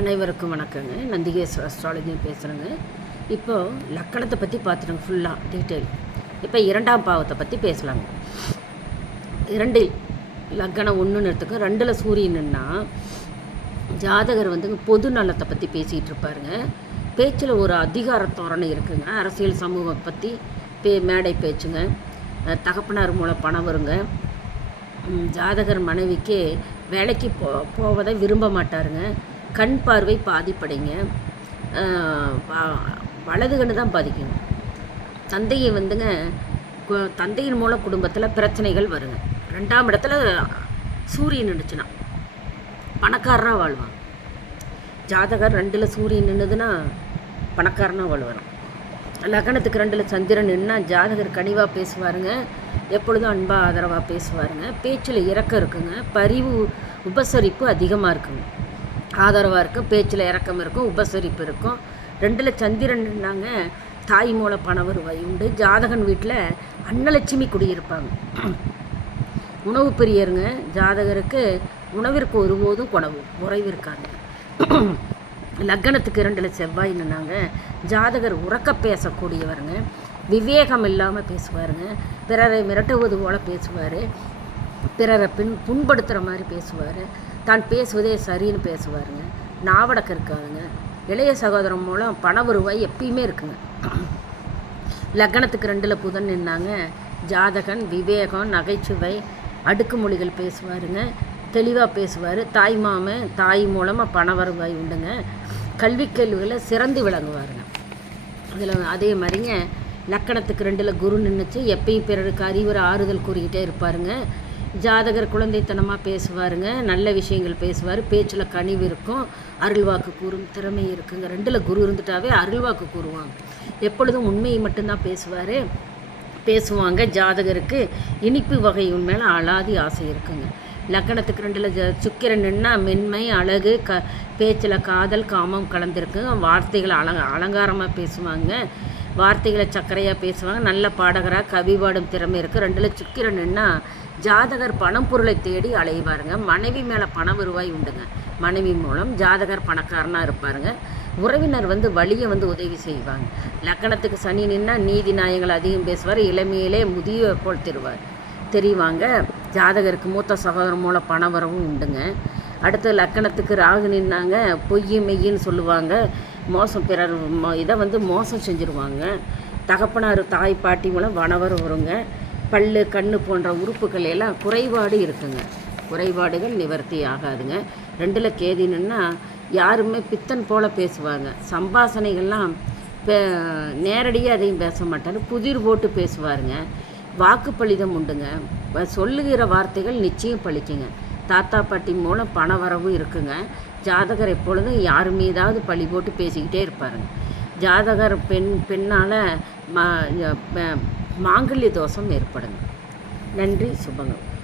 அனைவருக்கும் வணக்கங்க. நந்திகேஸ்வர அஸ்ட்ராலஜி பேசுகிறேங்க. இப்போது லக்கணத்தை பற்றி பார்த்துருங்க ஃபுல்லாக டீட்டெயில். இப்போ 2ஆம் பாவத்தை பற்றி பேசலாங்க. 2 லக்கணம் 1 எடுத்துக்க 2ல் சூரியனுன்னா ஜாதகர் வந்து பொது நலத்தை பற்றி பேசிகிட்டு இருப்பாருங்க. பேச்சில் ஒரு அதிகார தோரணை இருக்குங்க. அரசியல் சமூகம் பற்றி மேடை பேச்சுங்க. தகப்பனார் மூலம் பணம் வருங்க. ஜாதகர் மனைவிக்கு வேலைக்கு போவதை விரும்ப மாட்டாருங்க. கண் பார்வை பாதிப்படைங்க. வலது கண்ணு தான் பாதிக்குங்க. தந்தையை வந்துங்க தந்தையின் மூலம் குடும்பத்தில் பிரச்சனைகள் வருங்க. 2ஆம் இடத்துல சூரியன் நின்றுச்சுன்னா பணக்காரராக வாழ்வாங்க. ஜாதகர் 2ல் சூரியன் நின்றுதுன்னா பணக்காரனாக வாழ்வாங்க. லக்னத்துக்கு 2ல் சந்திரன் நின்னா ஜாதகர் கனிவாக பேசுவாருங்க. எப்பொழுதும் அன்பாக ஆதரவாக பேசுவாருங்க. பேச்சில் இறக்கம் இருக்குங்க. பரிவு உபசரிப்பு அதிகமாக இருக்குங்க. ஆதரவாக இருக்கும், பேச்சில் இறக்கம் இருக்கும், உபசரிப்பு இருக்கும். 2ல் சந்திரன் நின்னாங்க தாய் மூலம் பண வருவாய் உண்டு. ஜாதகன் வீட்டில் அன்னலட்சுமி குடியிருப்பாங்க. உணவு பிரியருங்க. ஜாதகருக்கு உணவிற்கு ஒருபோதும் குறைவு இருக்காங்க. லக்னத்துக்கு 2ல் செவ்வாய் நின்னாங்க ஜாதகர் உறக்க பேசக்கூடியவருங்க. விவேகம் இல்லாமல் பேசுவாருங்க. பிறரை மிரட்டுவது போல் பேசுவார். பிறரை புண்படுத்துகிற மாதிரி பேசுவார். தான் பேசுவதே சரின்னு பேசுவாருங்க. நாவடக்கம் இருக்காதுங்க. இளைய சகோதரம் மூலம் பண வருவாய் எப்பயுமே இருக்குங்க. லக்னத்துக்கு 2ல் புதன் நின்னாங்க ஜாதகன் விவேகம், நகைச்சுவை, அடுக்குமொழிகள் பேசுவாருங்க. தெளிவாக பேசுவார். தாய் மூலமாக பண வருவாய் உண்டுங்க. கல்வி கேள்விகளை சிறந்து விளங்குவாருங்க. அதில் அதே மாதிரிங்க லக்கணத்துக்கு 2ல் குரு நின்றுச்சு எப்பயும் பிறருக்கு அறிவுரை ஆறுதல் கூறிக்கிட்டே இருப்பாருங்க. ஜாதகர் குழந்தைத்தனமாக பேசுவாருங்க. நல்ல விஷயங்கள் பேசுவார். பேச்சில் கனிவு இருக்கும். அருள்வாக்கு கூறும் திறமை இருக்குங்க. 2ல் குரு இருந்துட்டாவே அருள்வாக்கு கூறுவாங்க. எப்பொழுதும் உண்மையை மட்டும்தான் பேசுவாங்க. ஜாதகருக்கு இனிப்பு வகை மேலே அலாதி ஆசை இருக்குங்க. லக்கணத்துக்கு 2ல் சுக்கிரன் நின்னா மென்மை, அழகு, பேச்சில் காதல், காமம் கலந்துருக்குங்க. வார்த்தைகளை அலங்காரமாக பேசுவாங்க. வார்த்தைகளை சக்கரையாக பேசுவாங்க. நல்ல பாடகராக கவி பாடும் திறமை இருக்குது. 2ல் சுக்கிரன் நின்னா ஜாதகர் பணம் பொருளை தேடி அலைவாருங்க. மனைவி மேலே பண வருவாய் உண்டுங்க. மனைவி மூலம் ஜாதகர் பணக்காரனாக இருப்பாருங்க. உறவினர் வழியை உதவி செய்வாங்க. லக்கணத்துக்கு சனி நின்னா நீதி நியாயங்கள் அதிகம் பேசுவார். இளமையிலே முதிய போல் தெரிவாங்க. ஜாதகருக்கு மூத்த சகோதரன் மூலம் பண வரவும் உண்டுங்க. அடுத்து லக்கணத்துக்கு ராகு நின்னாங்க பொய் மெய்யின்னு சொல்லுவாங்க. பிறர் இதை மோசம் செஞ்சுருவாங்க. தகப்பனார் தாய் பாட்டி மூலம் வனவரம் வருங்க. பல்லு கண்ணு போன்ற உறுப்புகள் எல்லாம் குறைபாடு இருக்குங்க. குறைபாடுகள் நிவர்த்தி ஆகாதுங்க. 2ல் கேதி நின்னா யாருமே பித்தன் போல் பேசுவாங்க. சம்பாசனைகள்லாம் நேரடியாக அதையும் பேச மாட்டார். புதிர் போட்டு பேசுவாருங்க. வாக்கு பலிதம் உண்டுங்க. சொல்லுகிற வார்த்தைகள் நிச்சயம் பழிக்குங்க. தாத்தா பாட்டி மூலம் பண வரவு இருக்குங்க. ஜாதகர் எப்பொழுதும் யார் மீதாவது பழி போட்டு பேசிக்கிட்டே இருப்பாருங்க. ஜாதகர் பெண்ணால் மாங்கல்ய தோஷம் ஏற்படுங்க. நன்றி, சுபங்கள்.